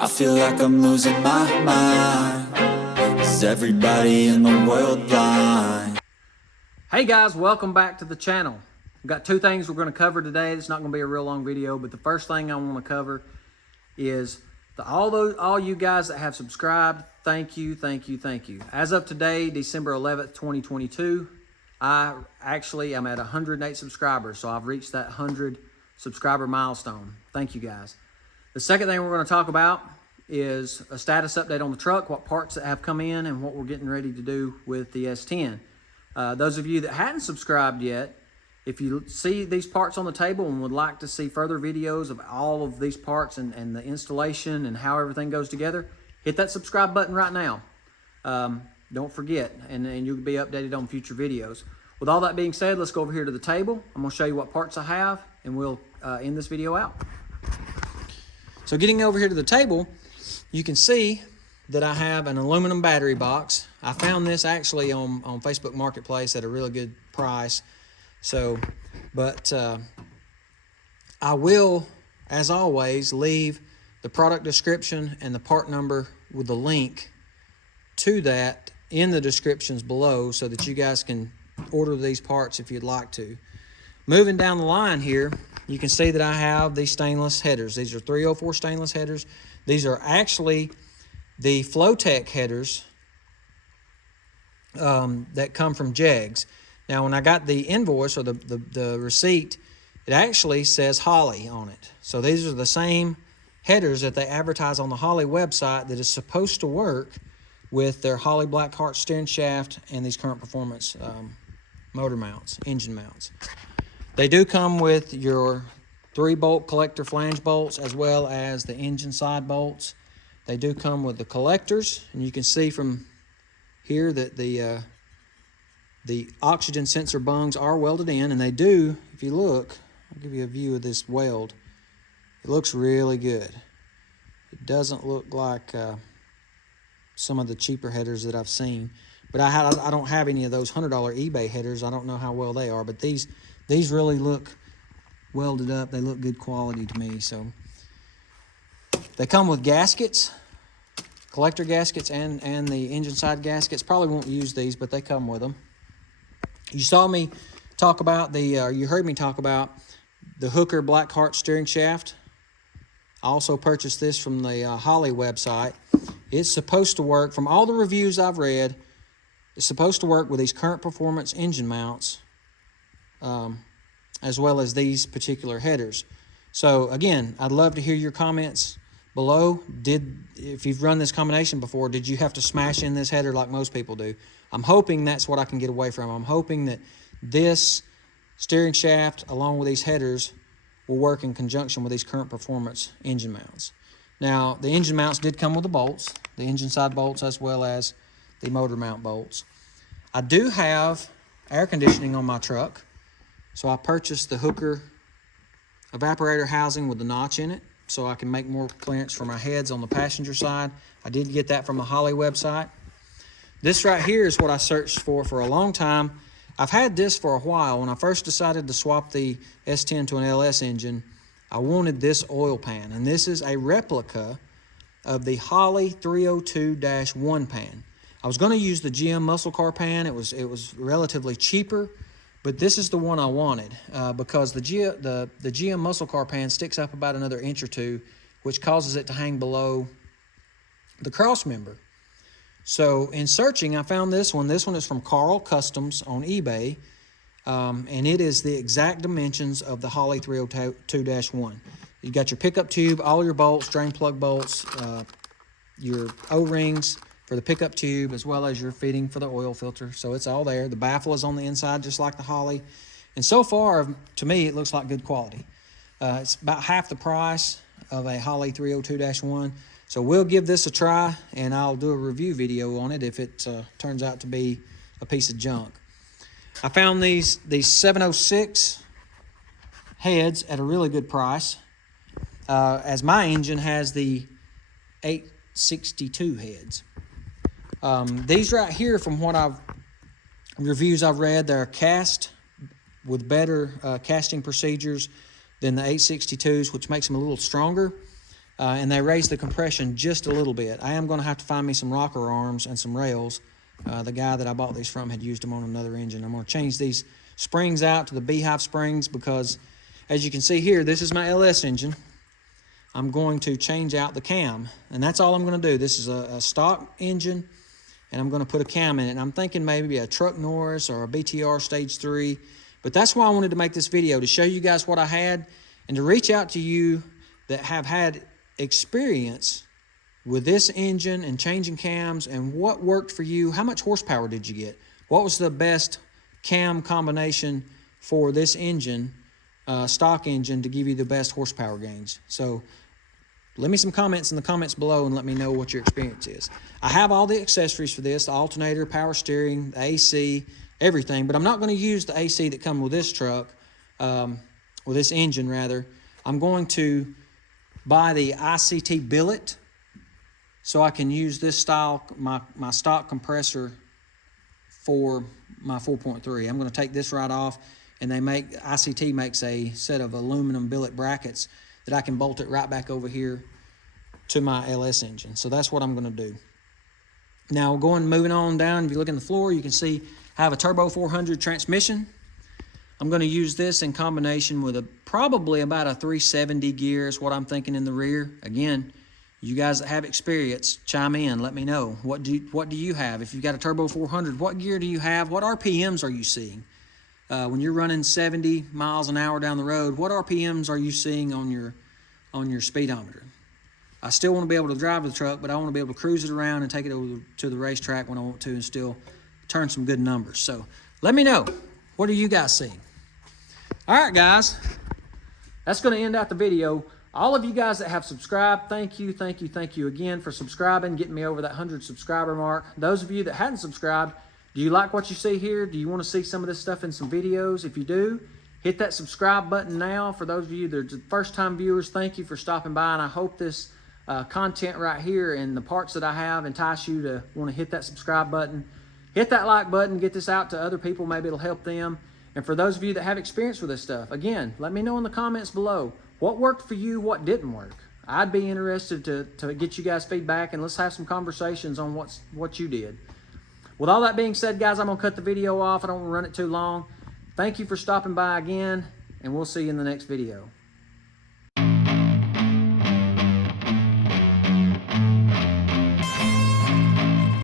I feel like I'm losing my mind. Is everybody in the world blind? Hey guys, welcome back to the channel. We've got two things we're going to cover today. It's not going to be a real long video, but the first thing I want to cover is all you guys that have subscribed. Thank you. As of today, December 11th, 2022, I'm at 108 subscribers, so I've reached that 100 subscriber milestone. Thank you guys. The second thing we're going to talk about is a status update on the truck, what parts that have come in, and what we're getting ready to do with the S10. Those of you that hadn't subscribed yet, if you see these parts on the table and would like to see further videos of all of these parts and the installation and how everything goes together, hit that subscribe button right now. Don't forget, and you'll be updated on future videos. With all that being said, let's go over here to the table. I'm going to show you what parts I have, and we'll end this video out. So getting over here to the table, you can see that I have an aluminum battery box. I found this actually on Facebook Marketplace at a really good price. But I will, as always, leave the product description and the part number with the link to that in the descriptions below so that you guys can order these parts if you'd like to. Moving down the line here, you can see that I have these stainless headers. These are 304 stainless headers. These are actually the Flowtech headers that come from Jegs. Now, when I got the invoice or the receipt, it actually says Holley on it. So these are the same headers that they advertise on the Holley website that is supposed to work with their Holley Blackheart steering shaft and these current performance motor mounts, engine mounts. They do come with your 3-bolt collector flange bolts as well as the engine side bolts. They do come with the collectors, and you can see from here that the oxygen sensor bungs are welded in, and they do, if you look, I'll give you a view of this weld. It looks really good. It doesn't look like some of the cheaper headers that I've seen, but I don't have any of those $100 eBay headers. I don't know how well they are, but these really look welded up. They look good quality to me. So they come with gaskets, collector gaskets, and the engine side gaskets. Probably won't use these, but they come with them. You saw me talk about you heard me talk about the Hooker Blackheart steering shaft. I also purchased this from the Holley website. It's supposed to work, from all the reviews I've read, it's supposed to work with these current performance engine mounts, as well as these particular headers. So again, I'd love to hear your comments below. If you've run this combination before, did you have to smash in this header like most people do? I'm hoping that's what I can get away from. I'm hoping that this steering shaft along with these headers will work in conjunction with these current performance engine mounts. Now, the engine mounts did come with the bolts, the engine side bolts as well as the motor mount bolts. I do have air conditioning on my truck, so I purchased the Hooker evaporator housing with the notch in it so I can make more clearance for my heads on the passenger side. I did get that from the Holley website. This right here is what I searched for a long time. I've had this for a while. When I first decided to swap the S10 to an LS engine, I wanted this oil pan, and this is a replica of the Holley 302-1 pan. I was going to use the GM muscle car pan. It was relatively cheaper, but this is the one I wanted because the GM muscle car pan sticks up about another inch or two, which causes it to hang below the cross member. So in searching, I found this one. This one is from Karl Customs on eBay, and it is the exact dimensions of the Holley 302-1. You got your pickup tube, all your bolts, drain plug bolts, your O-rings for the pickup tube, as well as your fitting for the oil filter. So it's all there. The baffle is on the inside, just like the Holley. And so far, to me, it looks like good quality. It's about half the price of a Holley 302-1. So we'll give this a try, and I'll do a review video on it if it turns out to be a piece of junk. I found these 706 heads at a really good price, as my engine has the 862 heads. These right here, from what reviews I've read, they're cast with better casting procedures than the 862s, which makes them a little stronger. and they raise the compression just a little bit. I am going to have to find me some rocker arms and some rails. The guy that I bought these from had used them on another engine. I'm going to change these springs out to the Beehive springs because, as you can see here, this is my LS engine. I'm going to change out the cam, and that's all I'm going to do. This is a stock engine, and I'm going to put a cam in it. And I'm thinking maybe a Truck Norris or a BTR Stage 3, but that's why I wanted to make this video, to show you guys what I had and to reach out to you that have had experience with this engine and changing cams and what worked for you. How much horsepower did you get? What was the best cam combination for this engine, stock engine, to give you the best horsepower gains? So leave me some comments in the comments below and let me know what your experience is. I have all the accessories for this, the alternator, power steering, the AC, everything, but I'm not going to use the AC that comes with this truck, or this engine rather. I'm going to buy the ICT billet so I can use this style, my stock compressor for my 4.3. I'm going to take this right off, and ICT makes a set of aluminum billet brackets that I can bolt it right back over here to my LS engine. So that's what I'm going to do. Now moving on down, if you look in the floor, you can see I have a Turbo 400 transmission. I'm going to use this in combination with probably about a 370 gear is what I'm thinking in the rear. Again, you guys that have experience, chime in, let me know. What do you have? If you've got a Turbo 400, what gear do you have? What RPMs are you seeing? When you're running 70 miles an hour down the road, what RPMs are you seeing on your speedometer? I still want to be able to drive the truck, but I want to be able to cruise it around and take it over to the racetrack when I want to and still turn some good numbers. So let me know. What are you guys seeing? All right, guys. That's going to end out the video. All of you guys that have subscribed, thank you again for subscribing, getting me over that 100 subscriber mark. Those of you that hadn't subscribed, do you like what you see here? Do you want to see some of this stuff in some videos? If you do, hit that subscribe button now. For those of you that are first-time viewers, thank you for stopping by, and I hope this content right here and the parts that I have entice you to want to hit that subscribe button. Hit that like button, get this out to other people. Maybe it'll help them. And for those of you that have experience with this stuff, again, let me know in the comments below. What worked for you? What didn't work? I'd be interested to get you guys feedback, and let's have some conversations on what you did. With all that being said, guys, I'm going to cut the video off. I don't want to run it too long. Thank you for stopping by again, and we'll see you in the next video.